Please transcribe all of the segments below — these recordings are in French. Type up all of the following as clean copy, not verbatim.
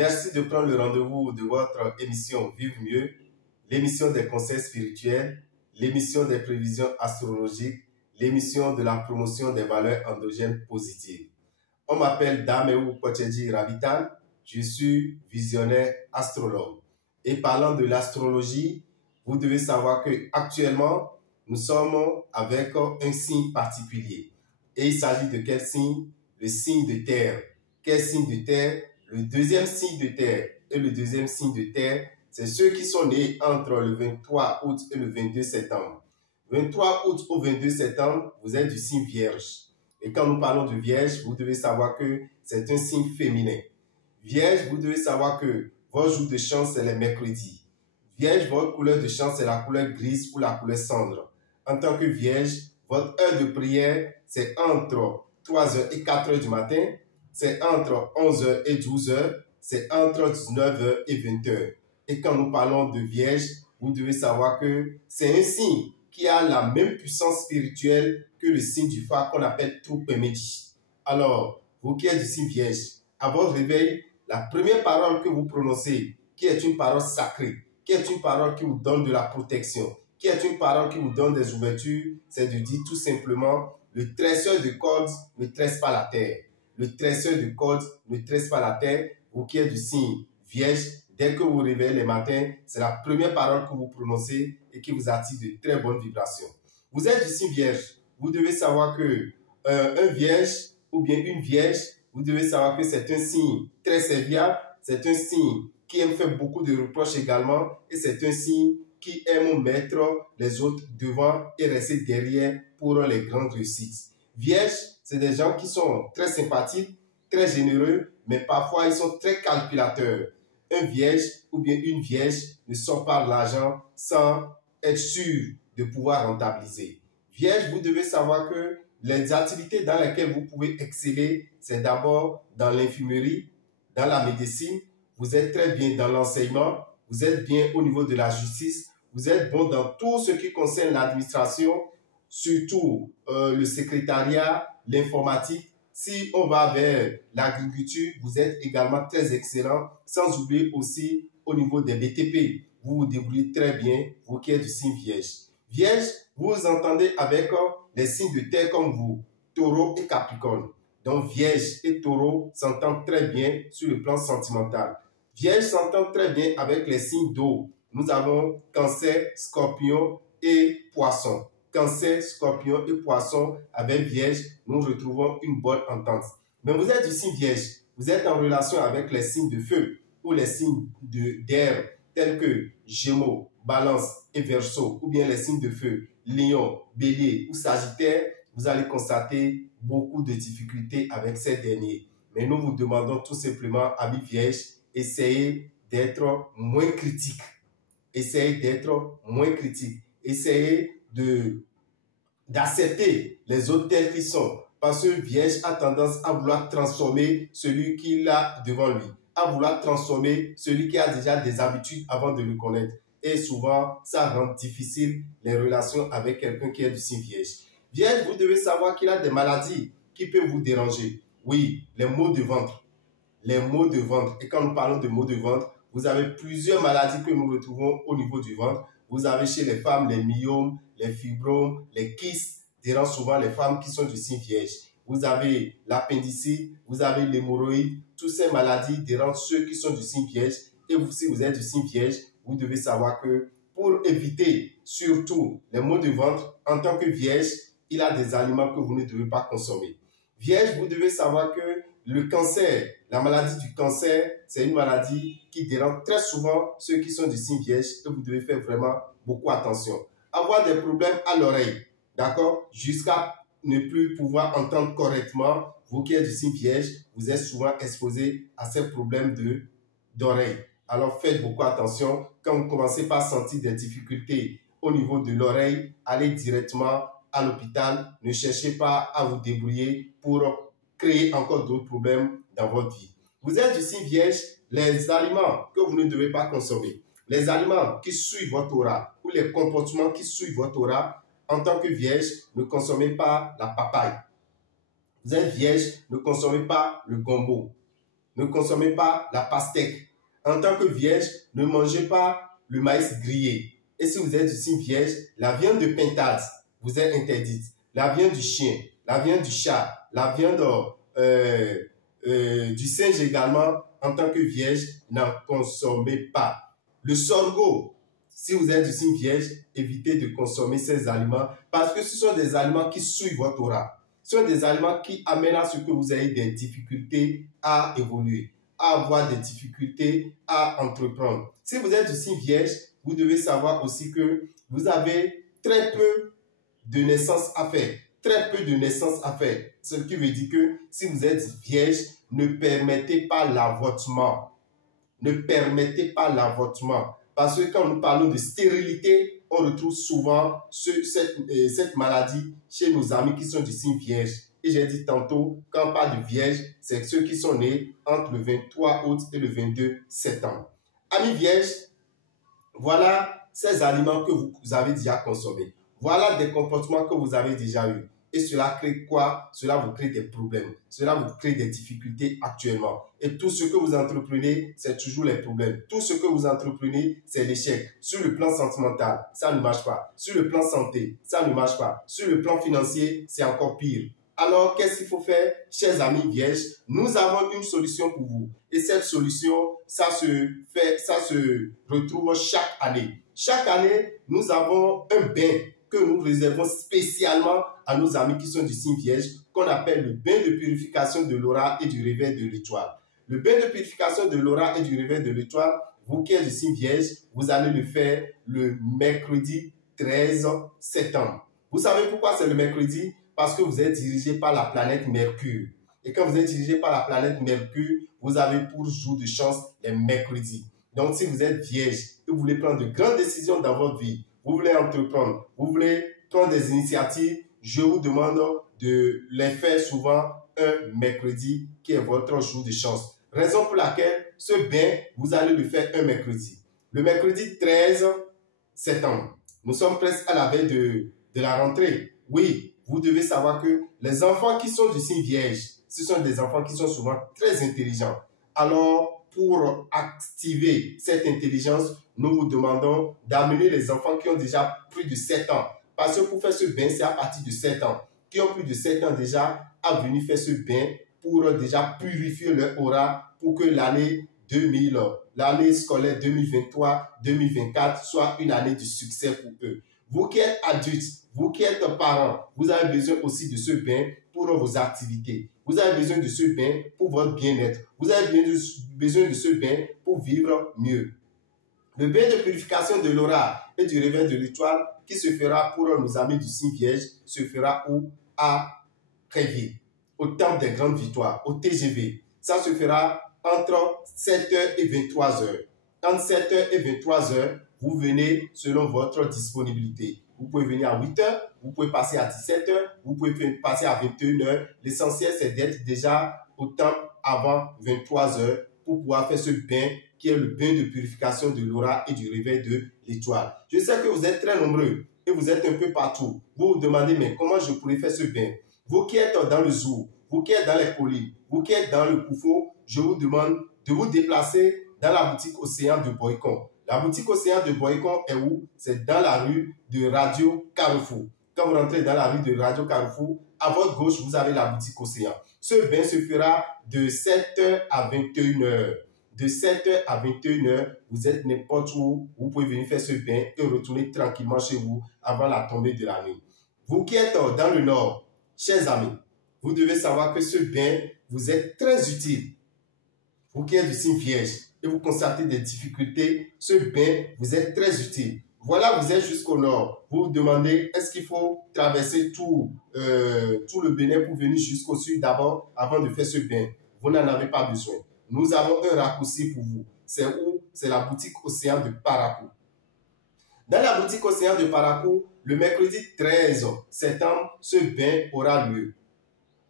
Merci de prendre le rendez-vous de votre émission Vivre mieux, l'émission des conseils spirituels, l'émission des prévisions astrologiques, l'émission de la promotion des valeurs endogènes positives. On m'appelle Dameou Pochedji Rabitan, je suis visionnaire astrologue. Et parlant de l'astrologie, vous devez savoir que actuellement nous sommes avec un signe particulier. Et il s'agit de quel signe? Le signe de terre. Quel signe de terre? Le deuxième signe de terre. Et le deuxième signe de terre, c'est ceux qui sont nés entre le 23 août et le 22 septembre. 23 août au 22 septembre, vous êtes du signe Vierge. Et quand nous parlons de Vierge, vous devez savoir que c'est un signe féminin. Vierge, vous devez savoir que votre jour de chance, c'est les mercredis. Vierge, votre couleur de chance, c'est la couleur grise ou la couleur cendre. En tant que Vierge, votre heure de prière, c'est entre 3h et 4h du matin. C'est entre 11h et 12h. C'est entre 19h et 20h. Et quand nous parlons de Vierge, vous devez savoir que c'est un signe qui a la même puissance spirituelle que le signe du phare qu'on appelle Troupemedi. Alors, vous qui êtes du signe Vierge, à votre réveil, la première parole que vous prononcez, qui est une parole sacrée, qui est une parole qui vous donne de la protection, qui est une parole qui vous donne des ouvertures, c'est de dire tout simplement, le tresseur de cordes ne tresse pas la terre. Le tresseur de cordes ne tresse pas la terre. Vous qui êtes du signe Vierge, dès que vous vous réveillez les matins, c'est la première parole que vous prononcez et qui vous attire de très bonnes vibrations. Vous êtes du signe Vierge. Vous devez savoir que un Vierge ou bien une Vierge, vous devez savoir que c'est un signe très serviable, c'est un signe qui aime faire beaucoup de reproches également et c'est un signe qui aime mettre les autres devant et rester derrière pour les grandes réussites. Vierge, c'est des gens qui sont très sympathiques, très généreux, mais parfois ils sont très calculateurs. Un Vierge ou bien une Vierge ne sort pas de l'argent sans être sûr de pouvoir rentabiliser. Vierge, vous devez savoir que les activités dans lesquelles vous pouvez exceller, c'est d'abord dans l'infirmerie, dans la médecine. Vous êtes très bien dans l'enseignement, vous êtes bien au niveau de la justice, vous êtes bon dans tout ce qui concerne l'administration, surtout le secrétariat, l'informatique. Si on va vers l'agriculture, vous êtes également très excellent, sans oublier aussi au niveau des BTP. Vous vous débrouillez très bien, vous qui êtes du signe Vierge. Vierge, vous vous entendez avec les signes de terre comme vous, Taureau et Capricorne. Donc Vierge et Taureau s'entendent très bien sur le plan sentimental. Vierge s'entend très bien avec les signes d'eau. Nous avons Cancer, Scorpion et Poisson. Cancer, Scorpion et Poisson, avec Vierge, nous retrouvons une bonne entente. Mais vous êtes du signe Vierge, vous êtes en relation avec les signes de feu ou les signes d'air, tels que Gémeaux, Balance et Verseau, ou bien les signes de feu, Lion, Bélier ou Sagittaire, vous allez constater beaucoup de difficultés avec ces derniers. Mais nous vous demandons tout simplement, amis Vierge, essayez d'être moins critique. Essayez d'être moins critique. Essayez d'accepter les autres tels qu'ils sont. Parce que Vierge a tendance à vouloir transformer celui qu'il a devant lui. À vouloir transformer celui qui a déjà des habitudes avant de le connaître. Et souvent, ça rend difficile les relations avec quelqu'un qui est du signe Vierge. Vierge, vous devez savoir qu'il a des maladies qui peuvent vous déranger. Oui, les maux de ventre. Les maux de ventre. Et quand nous parlons de maux de ventre, vous avez plusieurs maladies que nous retrouvons au niveau du ventre. Vous avez chez les femmes les myomes, les fibromes, les kystes, dérangent souvent les femmes qui sont du signe Vierge. Vous avez l'appendicite, vous avez l'hémorroïde. Toutes ces maladies dérangent ceux qui sont du signe Vierge. Et vous, si vous êtes du signe Vierge, vous devez savoir que pour éviter surtout les maux de ventre, en tant que Vierge, il y a des aliments que vous ne devez pas consommer. Vierge, vous devez savoir que le cancer, la maladie du cancer, c'est une maladie qui dérange très souvent ceux qui sont du signe Vierge et vous devez faire vraiment beaucoup attention. Avoir des problèmes à l'oreille, d'accord, jusqu'à ne plus pouvoir entendre correctement, vous qui êtes du signe Vierge, vous êtes souvent exposé à ces problèmes d'oreille. Alors faites beaucoup attention. Quand vous commencez par sentir des difficultés au niveau de l'oreille, allez directement à l'hôpital. Ne cherchez pas à vous débrouiller pour créer encore d'autres problèmes dans votre vie. Vous êtes du signe Vierge, les aliments que vous ne devez pas consommer, les aliments qui suivent votre aura ou les comportements qui suivent votre aura, en tant que Vierge, ne consommez pas la papaye. Vous êtes Vierge, ne consommez pas le gombo. ne consommez pas la pastèque. En tant que vierge, ne mangez pas le maïs grillé. Et si vous êtes du signe vierge, la viande de pintade vous est interdite. La viande du chien, la viande du chat, la viande du singe également, en tant que vierge, n'en consommez pas. Le sorgho, si vous êtes du signe vierge, évitez de consommer ces aliments parce que ce sont des aliments qui souillent votre aura. Ce sont des aliments qui amènent à ce que vous ayez des difficultés à évoluer, à avoir des difficultés à entreprendre. Si vous êtes du signe vierge, vous devez savoir aussi que vous avez très peu de naissances à faire. Très peu de naissances à faire. Ce qui veut dire que si vous êtes vierge, ne permettez pas l'avortement. Ne permettez pas l'avortement. Parce que quand nous parlons de stérilité, on retrouve souvent cette maladie chez nos amis qui sont du signe vierge. Et j'ai dit tantôt, quand on parle de vierge, c'est ceux qui sont nés entre le 23 août et le 22 septembre. Amis vierges, voilà ces aliments que vous avez déjà consommés. Voilà des comportements que vous avez déjà eus. Et cela crée quoi? Cela vous crée des problèmes. Cela vous crée des difficultés actuellement. Et tout ce que vous entreprenez, c'est toujours les problèmes. Tout ce que vous entreprenez, c'est l'échec. Sur le plan sentimental, ça ne marche pas. Sur le plan santé, ça ne marche pas. Sur le plan financier, c'est encore pire. Alors, qu'est-ce qu'il faut faire, chers amis vierges? Nous avons une solution pour vous. Et cette solution, ça se retrouve chaque année. Chaque année, nous avons un bain que nous réservons spécialement à nos amis qui sont du signe vierge, qu'on appelle le bain de purification de l'aura et du réveil de l'étoile. Le bain de purification de l'aura et du réveil de l'étoile, vous qui êtes du signe vierge, vous allez le faire le mercredi 13 septembre. Vous savez pourquoi c'est le mercredi? Parce que vous êtes dirigé par la planète Mercure. Et quand vous êtes dirigé par la planète Mercure, vous avez pour jour de chance les mercredis. Donc, si vous êtes vierge et vous voulez prendre de grandes décisions dans votre vie, vous voulez entreprendre, vous voulez prendre des initiatives, je vous demande de les faire souvent un mercredi qui est votre jour de chance. Raison pour laquelle ce bain, vous allez le faire un mercredi. Le mercredi 13 septembre. Nous sommes presque à la veille de la rentrée. Oui, vous devez savoir que les enfants qui sont du signe vierge, ce sont des enfants qui sont souvent très intelligents. Alors, pour activer cette intelligence, nous vous demandons d'amener les enfants qui ont déjà plus de 7 ans. Parce que pour faire ce bain, c'est à partir de 7 ans. Qui ont plus de 7 ans déjà à venir faire ce bain pour déjà purifier leur aura pour que l'année scolaire 2023-2024 soit une année de succès pour eux. Vous qui êtes adultes, vous qui êtes parents, vous avez besoin aussi de ce bain pour vos activités. Vous avez besoin de ce bain pour votre bien-être. Vous avez besoin de ce bain pour vivre mieux. Le bain de purification de l'aura et du réveil de l'étoile qui se fera pour nos amis du signe vierge se fera où? À Tréville, au Temple des Grandes Victoires, au TGV. Ça se fera entre 7h et 23h. Entre 7h et 23h, vous venez selon votre disponibilité. Vous pouvez venir à 8h, vous pouvez passer à 17h, vous pouvez passer à 21h. L'essentiel, c'est d'être déjà au temple avant 23h pour pouvoir faire ce bain qui est le bain de purification de l'aura et du réveil de l'étoile. Je sais que vous êtes très nombreux et vous êtes un peu partout. Vous vous demandez, mais comment je pourrais faire ce bain? Vous qui êtes dans le zoo, vous qui êtes dans les collines, vous qui êtes dans le Koufo, je vous demande de vous déplacer dans la boutique Océan de Boycon. La boutique Océan de Boycon est où? C'est dans la rue de Radio Carrefour. Quand vous rentrez dans la rue de Radio Carrefour, à votre gauche, vous avez la boutique Océan. Ce bain se fera de 7h à 21h. De 7h à 21h, vous êtes n'importe où, vous pouvez venir faire ce bain et retourner tranquillement chez vous avant la tombée de la nuit. Vous qui êtes dans le nord, chers amis, vous devez savoir que ce bain vous est très utile. Vous qui êtes du signe vierge et vous constatez des difficultés, ce bain vous est très utile. Voilà, vous êtes jusqu'au nord. Vous vous demandez, est-ce qu'il faut traverser tout le Bénin pour venir jusqu'au sud d'abord avant de faire ce bain? Vous n'en avez pas besoin. Nous avons un raccourci pour vous. C'est où? C'est la boutique Océan de Parakou. Dans la boutique Océan de Parakou, le mercredi 13 septembre, ce bain aura lieu.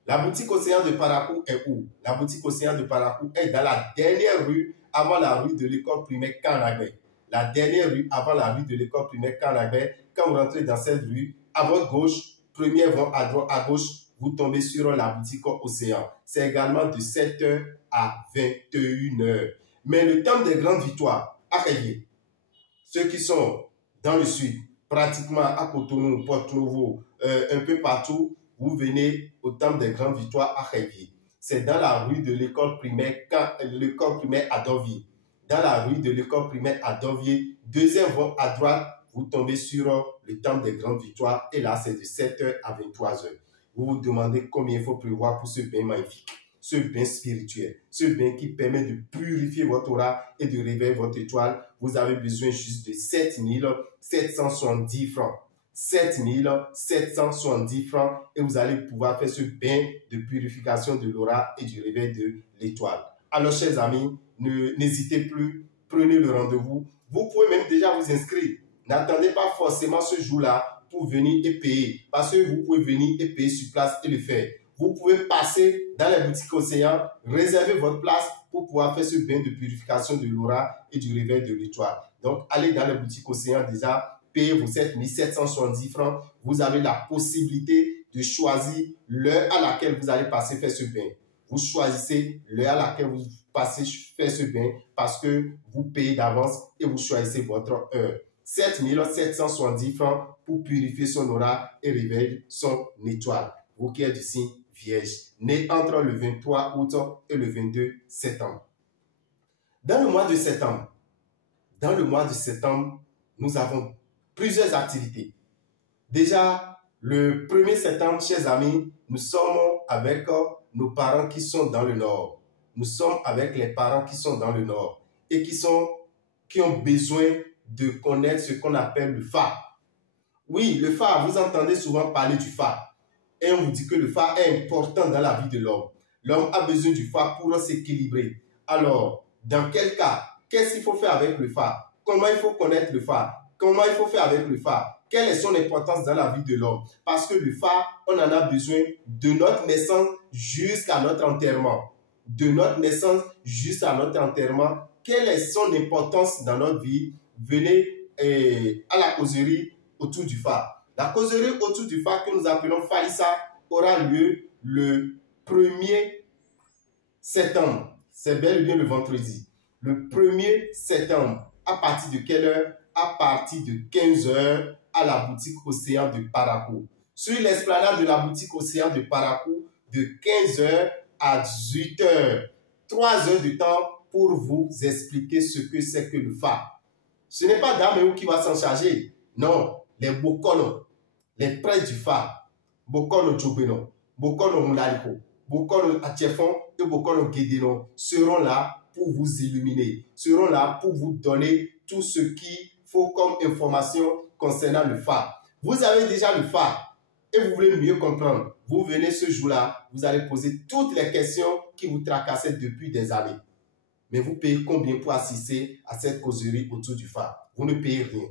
La boutique Océan de Parakou est où? La boutique Océan de Parakou est dans la dernière rue avant la rue de l'école primaire Kanagbe. La dernière rue avant la rue de l'école primaire Kanagbe. Quand vous rentrez dans cette rue, à votre gauche, première vont à gauche, vous tombez sur la boutique Océan. C'est également de 7h à 21h. Mais le temple des grandes victoires, à Révier, ceux qui sont dans le sud, pratiquement à Cotonou, Porto-Novo, un peu partout, vous venez au temple des grandes victoires à Révier. C'est dans la rue de l'école primaire à Dovier. Dans la rue de l'école primaire à Dovier, deuxième voie à droite, vous tombez sur le temple des grandes victoires et là, c'est de 7h à 23h. Vous vous demandez combien il faut prévoir pour ce bain magnifique, ce bain spirituel, ce bain qui permet de purifier votre aura et de réveiller votre étoile. Vous avez besoin juste de 7 770 francs. 7 770 francs et vous allez pouvoir faire ce bain de purification de l'aura et du réveil de l'étoile. Alors, chers amis, n'hésitez plus, prenez le rendez-vous. Vous pouvez même déjà vous inscrire. N'attendez pas forcément ce jour-là pour venir et payer, parce que vous pouvez venir et payer sur place et le faire. Vous pouvez passer dans les boutiques Océan, réserver votre place pour pouvoir faire ce bain de purification de l'aura et du réveil de l'étoile. Donc, allez dans les boutiques Océan déjà, payez vos 7 770 francs. Vous avez la possibilité de choisir l'heure à laquelle vous allez passer faire ce bain. Vous choisissez l'heure à laquelle vous passez faire ce bain parce que vous payez d'avance et vous choisissez votre heure. 7 770 francs pour purifier son aura et réveiller son étoile. Vous qui êtes du signe Vierge, né entre le 23 août et le 22 septembre. Dans le mois de septembre, nous avons plusieurs activités. Déjà, le 1er septembre, chers amis, nous sommes avec nos parents qui sont dans le Nord. Nous sommes avec les parents qui sont dans le Nord et qui ont besoin de connaître ce qu'on appelle le phare. Oui, le phare, vous entendez souvent parler du phare. Et on vous dit que le phare est important dans la vie de l'homme. L'homme a besoin du phare pour s'équilibrer. Alors, dans quel cas? Qu'est-ce qu'il faut faire avec le phare? Comment il faut connaître le phare? Comment il faut faire avec le phare? Quelle est son importance dans la vie de l'homme? Parce que le phare, on en a besoin de notre naissance jusqu'à notre enterrement. De notre naissance jusqu'à notre enterrement. Quelle est son importance dans notre vie? Venez à la causerie autour du phare. La causerie autour du phare que nous appelons Falissa aura lieu le 1er septembre. C'est bel et bien le vendredi. Le 1er septembre. À partir de quelle heure? À partir de 15h à la boutique Océan de Parakou. Sur l'esplanade de la boutique Océan de Parakou, de 15h à 18h. 3 heures de temps pour vous expliquer ce que c'est que le phare. Ce n'est pas Daméou qui va s'en charger. Non, les Bokono, les prêtres du phare, Bokono Djobeno, Bokono Moulariko, Bokono Atchefon et Bokono Guédénon seront là pour vous illuminer, seront là pour vous donner tout ce qu'il faut comme information concernant le phare. Vous avez déjà le phare et vous voulez mieux comprendre. Vous venez ce jour-là, vous allez poser toutes les questions qui vous tracassaient depuis des années. Mais vous payez combien pour assister à cette causerie autour du phare? Vous ne payez rien.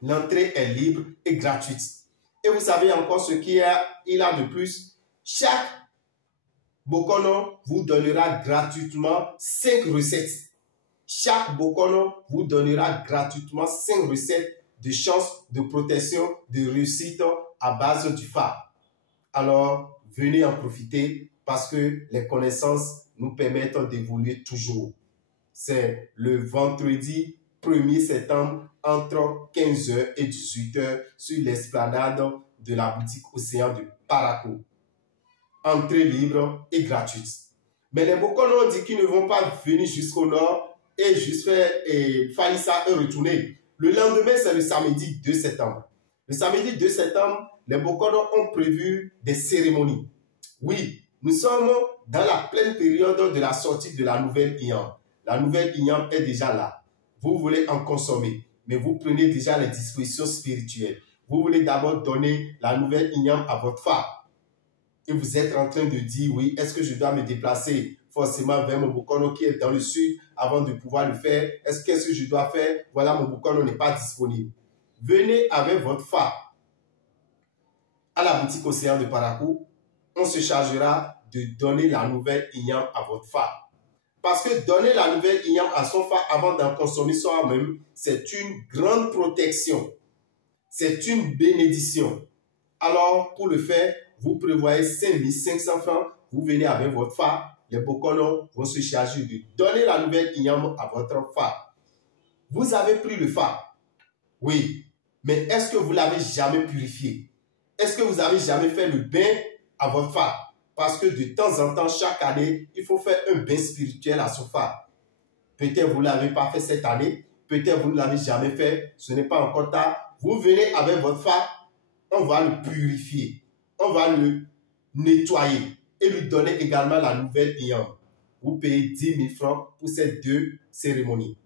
L'entrée est libre et gratuite. Et vous savez encore ce qu'il y a de plus? Chaque Bokono vous donnera gratuitement 5 recettes. Chaque Bokono vous donnera gratuitement 5 recettes de chances de protection, de réussite à base du phare. Alors, venez en profiter parce que les connaissances nous permettent d'évoluer toujours. C'est le vendredi 1er septembre entre 15h et 18h sur l'esplanade de la boutique Océan de Parakou. Entrée libre et gratuite. Mais les Bokono ont dit qu'ils ne vont pas venir jusqu'au nord et juste faire Falissa et retourner. Le lendemain, c'est le samedi 2 septembre. Le samedi 2 septembre, les Bokono ont prévu des cérémonies. Oui, nous sommes dans la pleine période de la sortie de la nouvelle Inyam. La nouvelle Inyam est déjà là. Vous voulez en consommer, mais vous prenez déjà les dispositions spirituelles. Vous voulez d'abord donner la nouvelle Inyam à votre phare. Et vous êtes en train de dire, oui, est-ce que je dois me déplacer forcément vers mon Bokono qui est dans le sud avant de pouvoir le faire? Qu'est-ce que je dois faire? Voilà, mon Bokono n'est pas disponible. Venez avec votre phare à la boutique Océan de Parakou. On se chargera de donner la nouvelle Inyam à votre phare. Parce que donner la nouvelle Inyam à son phare avant d'en consommer soi-même, c'est une grande protection. C'est une bénédiction. Alors, pour le faire, vous prévoyez 5500 francs, vous venez avec votre phare, les Bokono vont se charger de donner la nouvelle igname à votre phare. Vous avez pris le phare, oui, mais est-ce que vous l'avez jamais purifié? Est-ce que vous avez jamais fait le bain à votre phare? Parce que de temps en temps, chaque année, il faut faire un bain spirituel à ce phare. Peut-être vous ne l'avez pas fait cette année, peut-être vous ne l'avez jamais fait, ce n'est pas encore tard. Vous venez avec votre phare, on va le purifier, on va le nettoyer et lui donner également la nouvelle igname. Vous payez 10 000 francs pour ces deux cérémonies.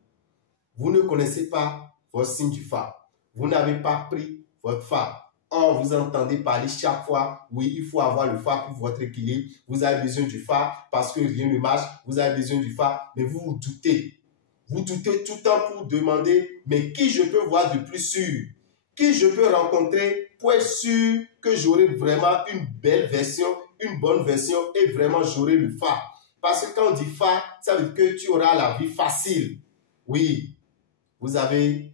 Vous ne connaissez pas votre signe du phare. Vous n'avez pas pris votre phare. Or, vous entendez parler chaque fois, oui, il faut avoir le phare pour votre équilibre. Vous avez besoin du phare parce que rien ne marche. Vous avez besoin du phare, mais vous vous doutez. Vous doutez tout le temps pour demander, mais qui je peux voir de plus sûr? Qui je peux rencontrer pour être sûr que j'aurai vraiment une belle version, une bonne version et vraiment j'aurai le phare? Parce que quand on dit phare, ça veut dire que tu auras la vie facile. Oui, vous avez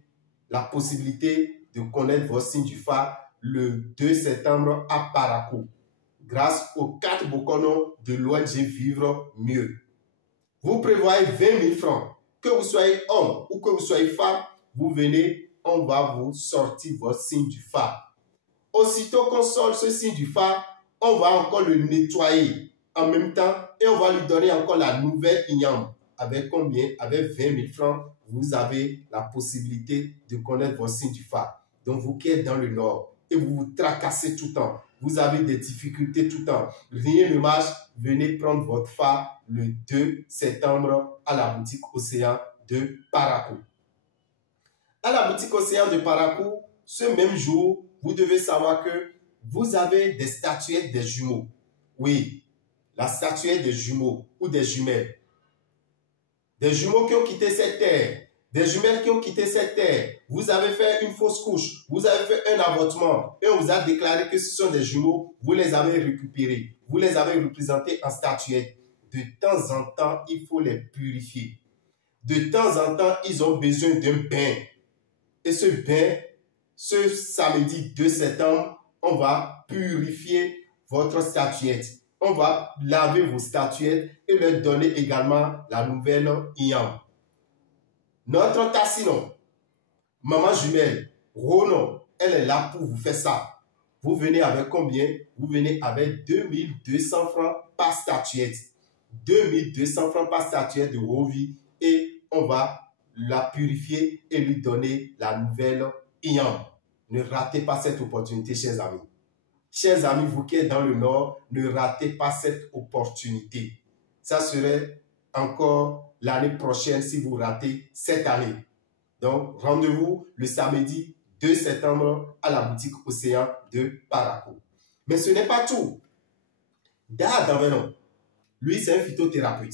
la possibilité de connaître votre signe du phare le 2 septembre à Parakou, grâce aux 4 Bokono de l'ONG Vivre Mieux. Vous prévoyez 20 000 francs. Que vous soyez homme ou que vous soyez femme, vous venez, on va vous sortir votre signe du phare. Aussitôt qu'on sort ce signe du phare, on va encore le nettoyer en même temps et on va lui donner encore la nouvelle igname. Avec combien? Avec 20 000 francs, vous avez la possibilité de connaître votre signe du phare. Donc vous qui êtes dans le nord et vous vous tracassez tout le temps, vous avez des difficultés tout le temps, rien ne marche, venez prendre votre phare le 2 septembre à la boutique Océan de Parakou. À la boutique Océan de Parakou, ce même jour, vous devez savoir que vous avez des statuettes des jumeaux. Oui, la statuette des jumeaux ou des jumelles. Des jumeaux qui ont quitté cette terre. Des jumelles qui ont quitté cette terre. Vous avez fait une fausse couche. Vous avez fait un avortement. Et on vous a déclaré que ce sont des jumeaux. Vous les avez récupérés. Vous les avez représentés en statuettes. De temps en temps, il faut les purifier. De temps en temps, ils ont besoin d'un bain. Et ce bain, ce samedi 2 septembre, on va purifier votre statuette. On va laver vos statuettes et leur donner également la nouvelle igname. Notre Tassinon, maman jumelle, Ronon, elle est là pour vous faire ça. Vous venez avec combien? Vous venez avec 2200 francs par statuette. 2200 francs par statuette de Rovi et on va la purifier et lui donner la nouvelle igname. Ne ratez pas cette opportunité, chers amis. Chers amis, vous qui êtes dans le Nord, ne ratez pas cette opportunité. Ça serait encore l'année prochaine si vous ratez cette année. Donc, rendez-vous le samedi 2 septembre à la boutique Océan de Parakou. Mais ce n'est pas tout. Daha Danvenon, lui, c'est un phytothérapeute.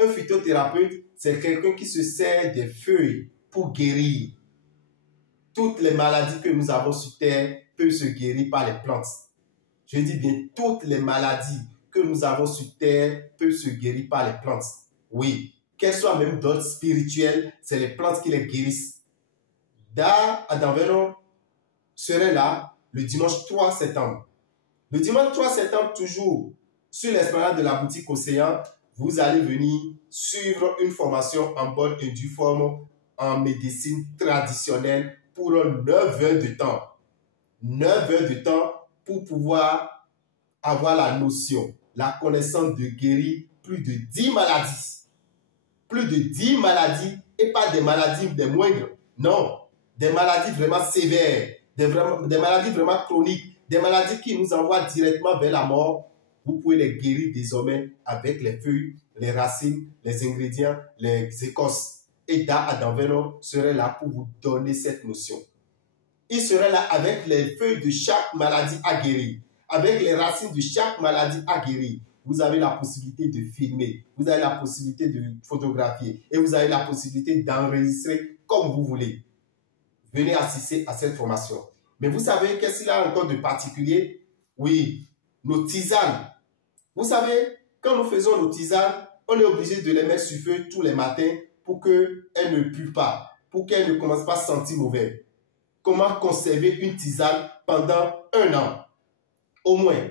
Un phytothérapeute, c'est quelqu'un qui se sert des feuilles pour guérir. Toutes les maladies que nous avons sur Terre peuvent se guérir par les plantes. Je dis bien, toutes les maladies que nous avons sur Terre peuvent se guérir par les plantes. Oui, qu'elles soient même d'ordre spirituel, c'est les plantes qui les guérissent. Daha Danvenon serait là le dimanche 3 septembre. Le dimanche 3 septembre, toujours sur l'esplanade de la boutique Océan, vous allez venir suivre une formation en bonne et due forme en médecine traditionnelle pour 9 heures de temps. 9 heures de temps pour pouvoir avoir la notion, la connaissance de guérir plus de 10 maladies. Plus de 10 maladies et pas des maladies des moindres. Non, des maladies vraiment sévères, des maladies vraiment chroniques, des maladies qui nous envoient directement vers la mort. Vous pouvez les guérir désormais avec les feuilles, les racines, les ingrédients, les écorces. Et Daha Danvenon serait là pour vous donner cette notion. Il serait là avec les feuilles de chaque maladie à guérir, avec les racines de chaque maladie à guérir. Vous avez la possibilité de filmer, vous avez la possibilité de photographier et vous avez la possibilité d'enregistrer comme vous voulez. Venez assister à cette formation. Mais vous savez qu'est-ce qu'il y a encore de particulier? Oui, nos tisanes. Vous savez, quand nous faisons nos tisanes, on est obligé de les mettre sur feu tous les matins pour qu'elles ne puent pas, pour qu'elles ne commencent pas à sentir mauvais. Comment conserver une tisane pendant 1 an? Au moins,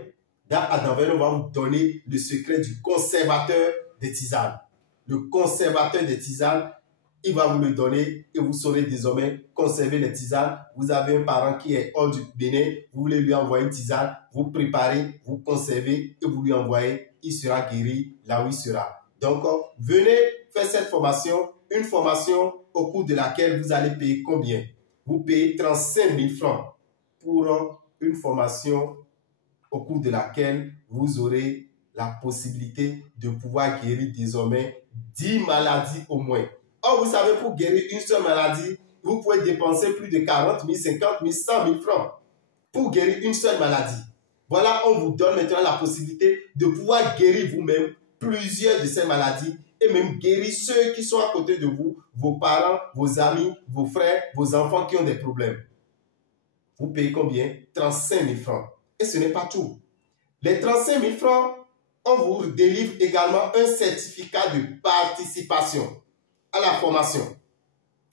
Dans Adamvel, on va vous donner le secret du conservateur des tisanes. Le conservateur des tisanes, il va vous le donner et vous saurez désormais conserver les tisanes. Vous avez un parent qui est hors du Bénin, vous voulez lui envoyer une tisane, vous préparez, vous conservez et vous lui envoyez. Il sera guéri là où il sera. Donc, venez faire cette formation, une formation au cours de laquelle vous allez payer combien? Vous payez 35 000 francs pour une formation au cours de laquelle vous aurez la possibilité de pouvoir guérir désormais 10 maladies au moins. Or, vous savez, pour guérir une seule maladie, vous pouvez dépenser plus de 40 000, 50 000, 100 000 francs pour guérir une seule maladie. Voilà, on vous donne maintenant la possibilité de pouvoir guérir vous-même plusieurs de ces maladies et même guérir ceux qui sont à côté de vous, vos parents, vos amis, vos frères, vos enfants qui ont des problèmes. Vous payez combien? 35 000 francs. Et ce n'est pas tout. Les 35 000 francs, on vous délivre également un certificat de participation à la formation.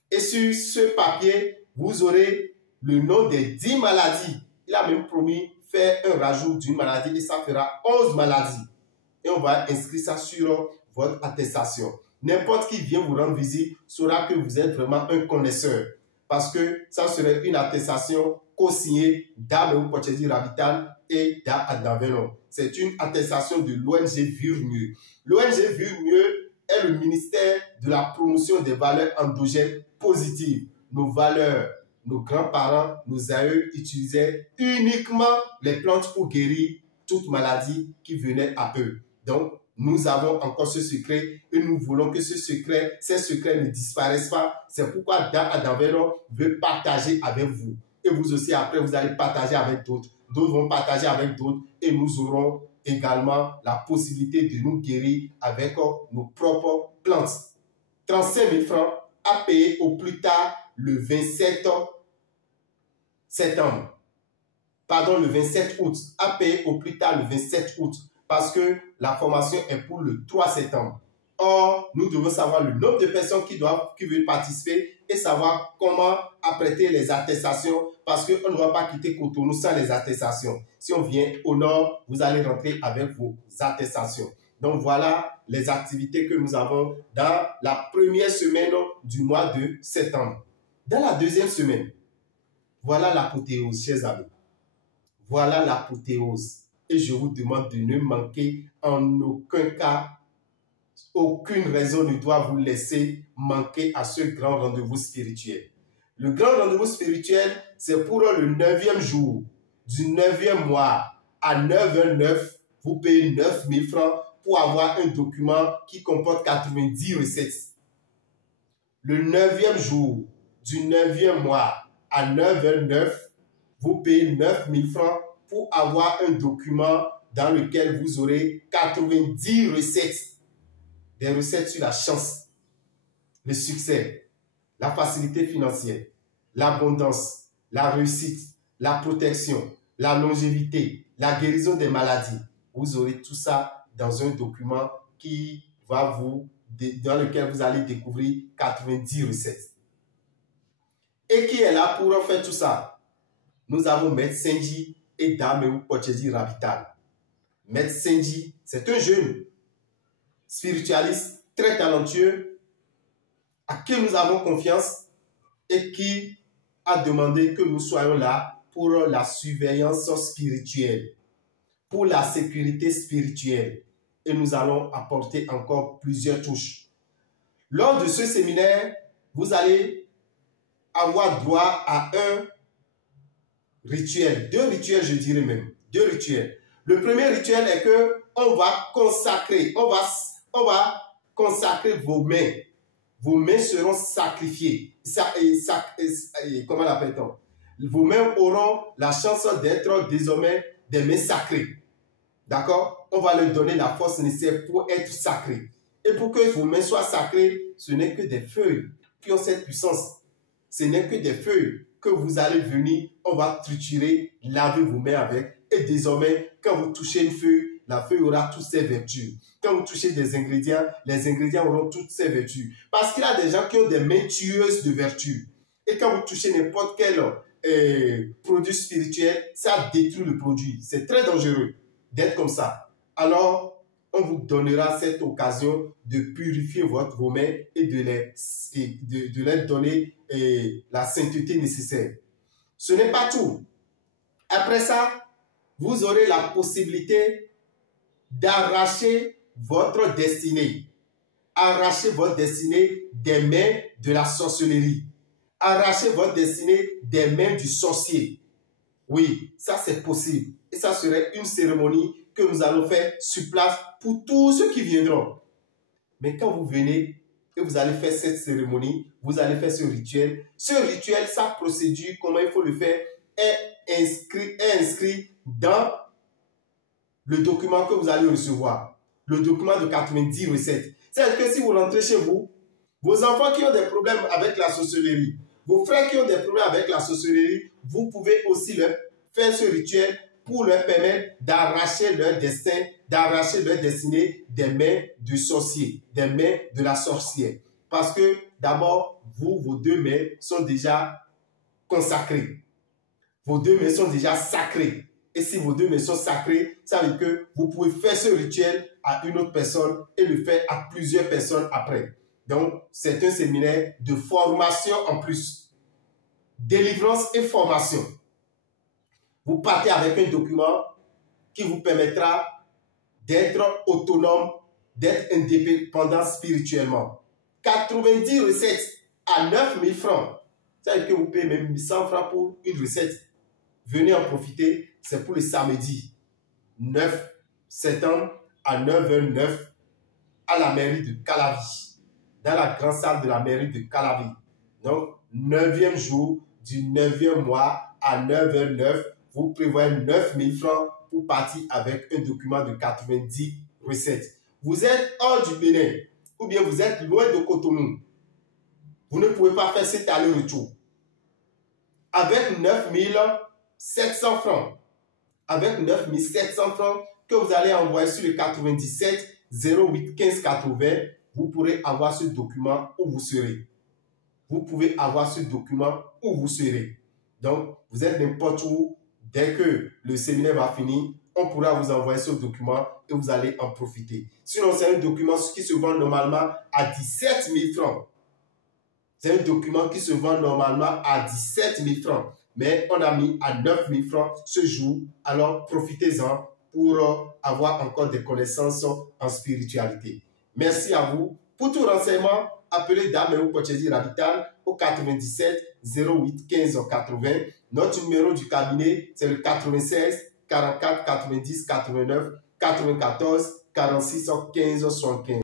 Et sur ce papier, vous aurez le nom des 10 maladies. Il a même promis faire un rajout d'une maladie et ça fera 11 maladies. Et on va inscrire ça sur votre attestation. N'importe qui vient vous rendre visite saura que vous êtes vraiment un connaisseur. Parce que ça serait une attestation co-signée d'Améou Pochedi Rabital et d'Adavelon. C'est une attestation de l'ONG Vivre Mieux. L'ONG Vivre Mieux est le ministère de la promotion des valeurs endogènes positives. Nos valeurs, nos grands-parents, nos aïeux utilisaient uniquement les plantes pour guérir toute maladie qui venait à eux. Donc, nous avons encore ce secret et nous voulons que ces secrets ne disparaissent pas. C'est pourquoi Adamvelon veut partager avec vous. Et vous aussi, après, vous allez partager avec d'autres. D'autres vont partager avec d'autres et nous aurons également la possibilité de nous guérir avec nos propres plantes. 35 000 francs à payer au plus tard le 27 septembre. Pardon, le 27 août. À payer au plus tard le 27 août. Parce que la formation est pour le 3 septembre. Or, nous devons savoir le nombre de personnes qui veulent participer et savoir comment apprêter les attestations parce qu'on ne va pas quitter Cotonou sans les attestations. Si on vient au nord, vous allez rentrer avec vos attestations. Donc, voilà les activités que nous avons dans la première semaine du mois de septembre. Dans la deuxième semaine, voilà l'apothéose, chers amis. Voilà l'apothéose. Et je vous demande de ne manquer en aucun cas. Aucune raison ne doit vous laisser manquer à ce grand rendez-vous spirituel. Le grand rendez-vous spirituel, c'est pour le 9e jour du 9e mois à 9h09. Vous payez 9 000 francs pour avoir un document qui comporte 90 recettes. Le 9e jour du 9e mois à 9h09, vous payez 9 000 francs pour avoir un document dans lequel vous aurez 90 recettes. Des recettes sur la chance, le succès, la facilité financière, l'abondance, la réussite, la protection, la longévité, la guérison des maladies. Vous aurez tout ça dans un document dans lequel vous allez découvrir 90 recettes. Et qui est là pour faire tout ça? Nous avons Maître Senji et Daméou Pochedi Rabital. Maître Senji, c'est un jeune spiritualiste très talentueux à qui nous avons confiance et qui a demandé que nous soyons là pour la surveillance spirituelle, pour la sécurité spirituelle. Et nous allons apporter encore plusieurs touches. Lors de ce séminaire, vous allez avoir droit à un rituel, 2 rituels je dirais même, 2 rituels. Le premier rituel est que on va consacrer vos mains. Vos mains seront sacrifiées. Comment l'appelle-t-on? Vos mains auront la chance d'être désormais des mains sacrées. D'accord? On va leur donner la force nécessaire pour être sacrées. Et pour que vos mains soient sacrées, ce n'est que des feuilles qui ont cette puissance. Ce n'est que des feuilles que vous allez venir, on va triturer, laver vos mains avec. Et désormais, quand vous touchez une feuille, la feuille aura toutes ses vertus. Quand vous touchez des ingrédients, les ingrédients auront toutes ses vertus. Parce qu'il y a des gens qui ont des mains tueuses de vertus. Et quand vous touchez n'importe quel produit spirituel, ça détruit le produit. C'est très dangereux. d'être comme ça, alors on vous donnera cette occasion de purifier vos mains et de leur donner la sainteté nécessaire. Ce n'est pas tout. Après ça, vous aurez la possibilité d'arracher votre destinée. Arrachez votre destinée des mains de la sorcellerie. Arrachez votre destinée des mains du sorcier. Oui, ça c'est possible. Et ça serait une cérémonie que nous allons faire sur place pour tous ceux qui viendront. Mais quand vous venez et vous allez faire cette cérémonie, vous allez faire ce rituel. Ce rituel, sa procédure, comment il faut le faire, est inscrit dans le document que vous allez recevoir. Le document de 90 recettes. C'est-à-dire que si vous rentrez chez vous, vos enfants qui ont des problèmes avec la sorcellerie, vos frères qui ont des problèmes avec la sorcellerie, vous pouvez aussi leur faire ce rituel pour leur permettre d'arracher leur destin, d'arracher leur destinée des mains du sorcier, des mains de la sorcière. Parce que d'abord, vos deux mains sont déjà consacrées. Vos deux mains sont déjà sacrées. Et si vos deux mains sont sacrées, ça veut dire que vous pouvez faire ce rituel à une autre personne et le faire à plusieurs personnes après. Donc, c'est un séminaire de formation en plus. Délivrance et formation. Vous partez avec un document qui vous permettra d'être autonome, d'être indépendant spirituellement. 90 recettes à 9 000 francs. Ça veut dire que vous payez même 100 francs pour une recette. Venez en profiter, c'est pour le samedi 9 septembre à 9h09 à la mairie de Calavi, dans la grande salle de la mairie de Calavi. Donc, 9e jour du 9e mois à 9h09, vous prévoyez 9 000 francs pour partir avec un document de 90 recettes. Vous êtes hors du Bénin ou bien vous êtes loin de Cotonou. Vous ne pouvez pas faire cet aller-retour. Avec 9 700 francs, avec 9 700 francs que vous allez envoyer sur le 97 08 15 80, vous pourrez avoir ce document où vous serez. Vous pouvez avoir ce document où vous serez. Donc, vous êtes n'importe où. Dès que le séminaire va finir, on pourra vous envoyer ce document et vous allez en profiter. Sinon, c'est un document qui se vend normalement à 17 000 francs. C'est un document qui se vend normalement à 17 000 francs. Mais on a mis à 9 000 francs ce jour. Alors, profitez-en pour avoir encore des connaissances en spiritualité. Merci à vous. Pour tout renseignement, appelez Dame ou Pochedi Rabital au 97 08 15 80. Notre numéro du cabinet, c'est le 96 44 90 89 94 46 15 75.